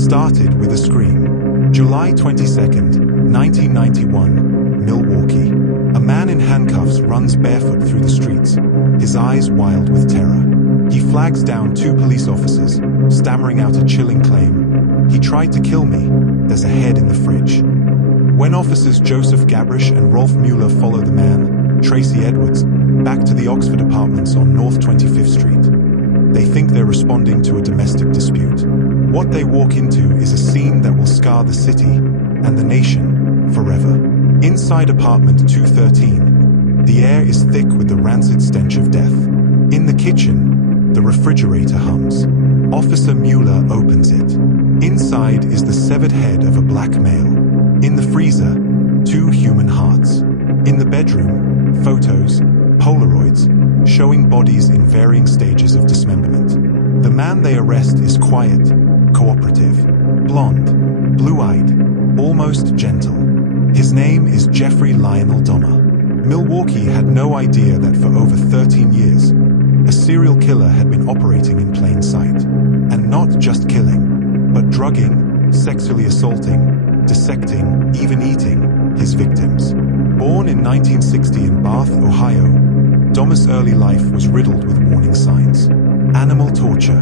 started with a scream. July 22nd, 1991, Milwaukee. A man in handcuffs runs barefoot through the streets, his eyes wild with terror. He flags down 2 police officers, stammering out a chilling claim. "He tried to kill me. There's a head in the fridge." When officers Joseph Gabrish and Rolf Mueller follow the man, Tracy Edwards, back to the Oxford apartments on North 25th Street, they think they're responding to a domestic dispute. What they walk into is a scene that will scar the city and the nation forever. Inside apartment 213, the air is thick with the rancid stench of death. In the kitchen, the refrigerator hums. Officer Mueller opens it. Inside is the severed head of a black male. In the freezer, 2 human hearts. In the bedroom, photos, Polaroids, showing bodies in varying stages of dismemberment. The man they arrest is quiet, cooperative, blonde, blue-eyed, almost gentle. His name is Jeffrey Lionel Dahmer. Milwaukee had no idea that for over 13 years, a serial killer had been operating in plain sight. And not just killing, but drugging, sexually assaulting, dissecting, even eating his victims. Born in 1960 in Bath, Ohio, Dahmer's early life was riddled with warning signs. Animal torture,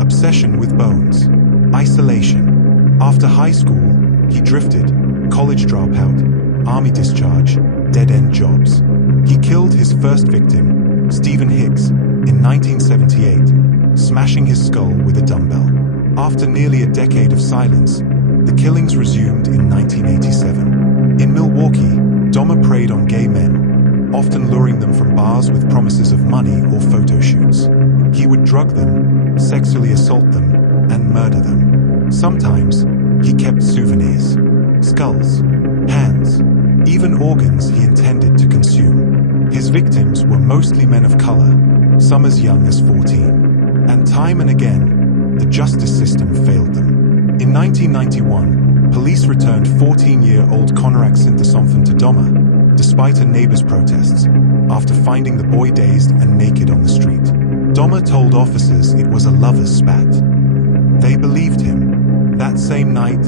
obsession with bones, isolation. After high school, he drifted, college dropout, army discharge, dead-end jobs. He killed his first victim, Stephen Hicks, in 1978, smashing his skull with a dumbbell. After nearly a decade of silence, the killings resumed in 1987. In Milwaukee, Dahmer preyed on gay men, often luring them from bars with promises of money or photo shoots. He would drug them, sexually assault them, and murder them. Sometimes, he kept souvenirs, skulls, hands, even organs he intended to consume. His victims were mostly men of color, some as young as 14. And time and again, the justice system failed them. In 1991, police returned 14-year-old Conrad Sinthasomphon to Dahmer, despite a neighbor's protests, after finding the boy dazed and naked on the street. Dahmer told officers it was a lover's spat. They believed him. That same night,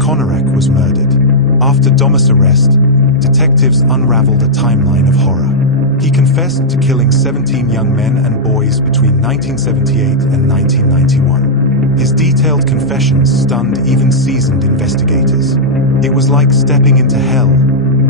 Conrad was murdered. After Dahmer's arrest, detectives unraveled a timeline of horror. He confessed to killing 17 young men and boys between 1978 and 1991. His detailed confessions stunned even seasoned investigators. It was like stepping into hell,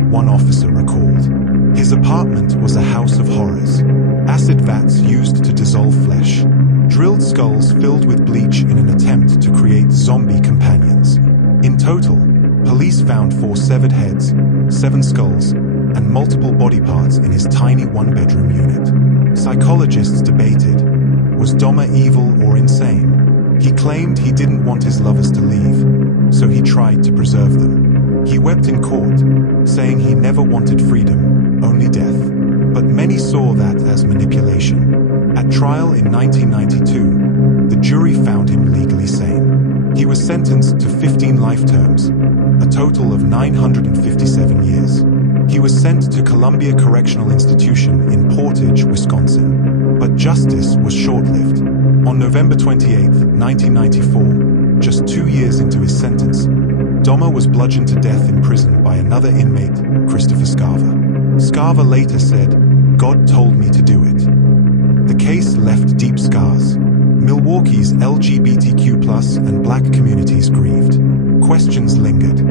one officer recalled. His apartment was a house of horrors. Acid vats used to dissolve flesh. Drilled skulls filled with bleach in an attempt to create zombie companions. In total, police found 4 severed heads, 7 skulls, and multiple body parts in his tiny one-bedroom unit. Psychologists debated, was Dahmer evil or insane? He claimed he didn't want his lovers to leave, so he tried to preserve them. He wept in court, saying he never wanted freedom, only death. But many saw that as manipulation. At trial in 1992, the jury found him legally sane. He was sentenced to 15 life terms, a total of 957 years. He was sent to Columbia Correctional Institution in Portage, Wisconsin. But justice was short-lived. On November 28, 1994, just 2 years into his sentence, Dahmer was bludgeoned to death in prison by another inmate, Christopher Scarver. Scarver later said, "God told me to do it." The case left deep scars. Milwaukee's LGBTQ+ and black communities grieved. Questions lingered.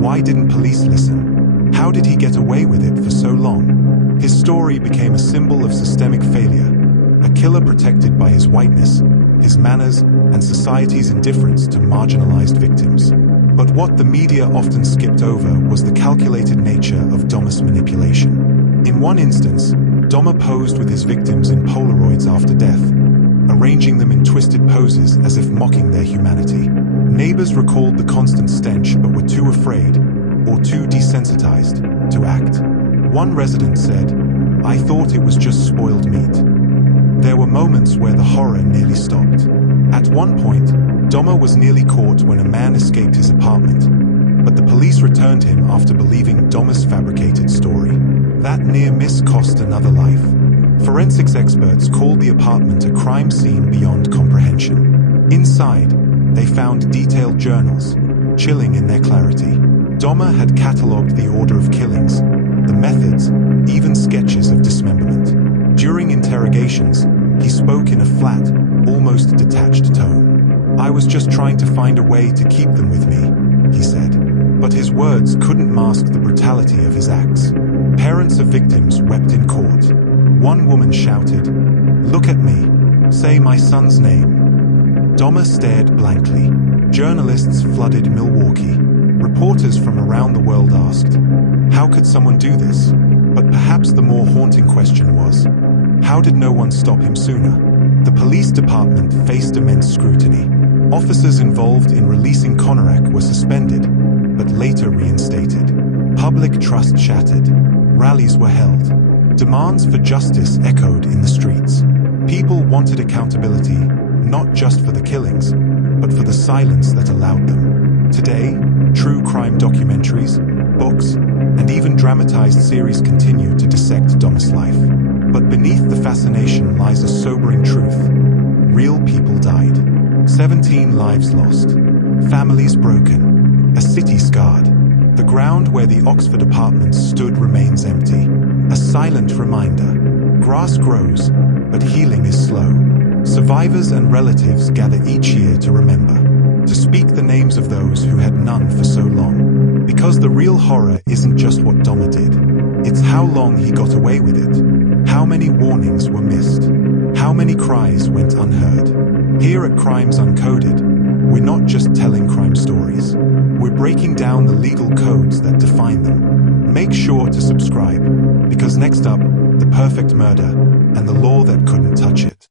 Why didn't police listen? How did he get away with it for so long? His story became a symbol of systemic failure, a killer protected by his whiteness, his manners, and society's indifference to marginalized victims. But what the media often skipped over was the calculated nature of Dahmer's manipulation. In one instance, Dahmer posed with his victims in Polaroids after death, arranging them in twisted poses as if mocking their humanity. Neighbors recalled the constant stench but were too afraid, or too desensitized, to act. One resident said, "I thought it was just spoiled meat." There were moments where the horror nearly stopped. At one point, Dahmer was nearly caught when a man escaped his apartment, but the police returned him after believing Dahmer's fabricated story. That near miss cost another life. Forensics experts called the apartment a crime scene beyond comprehension. Inside, They found detailed journals, chilling in their clarity. Dahmer had catalogued the order of killings, the methods, even sketches of dismemberment. During interrogations, he spoke in a flat, almost detached tone. "I was just trying to find a way to keep them with me," he said. But his words couldn't mask the brutality of his acts. Parents of victims wept in court. One woman shouted, "Look at me. Say my son's name." Dahmer stared blankly. Journalists flooded Milwaukee. Reporters from around the world asked, how could someone do this? But perhaps the more haunting question was, how did no one stop him sooner? The police department faced immense scrutiny. Officers involved in releasing Conorak were suspended, but later reinstated. Public trust shattered. Rallies were held. Demands for justice echoed in the streets. People wanted accountability, not just for the killings, but for the silence that allowed them. Today, true crime documentaries, books, and even dramatized series continue to dissect Dahmer's life. But beneath the fascination lies a sobering truth. Real people died. 17 lives lost. Families broken. A city scarred. The ground where the Oxford apartments stood remains empty. A silent reminder. Grass grows, but healing is slow. Survivors and relatives gather each year to remember, to speak the names of those who had none for so long. Because the real horror isn't just what Dahmer did. It's how long he got away with it. How many warnings were missed. How many cries went unheard. Here at Crimes Uncoded, we're not just telling crime stories. We're breaking down the legal codes that define them. Make sure to subscribe, because next up, the perfect murder and the law that couldn't touch it.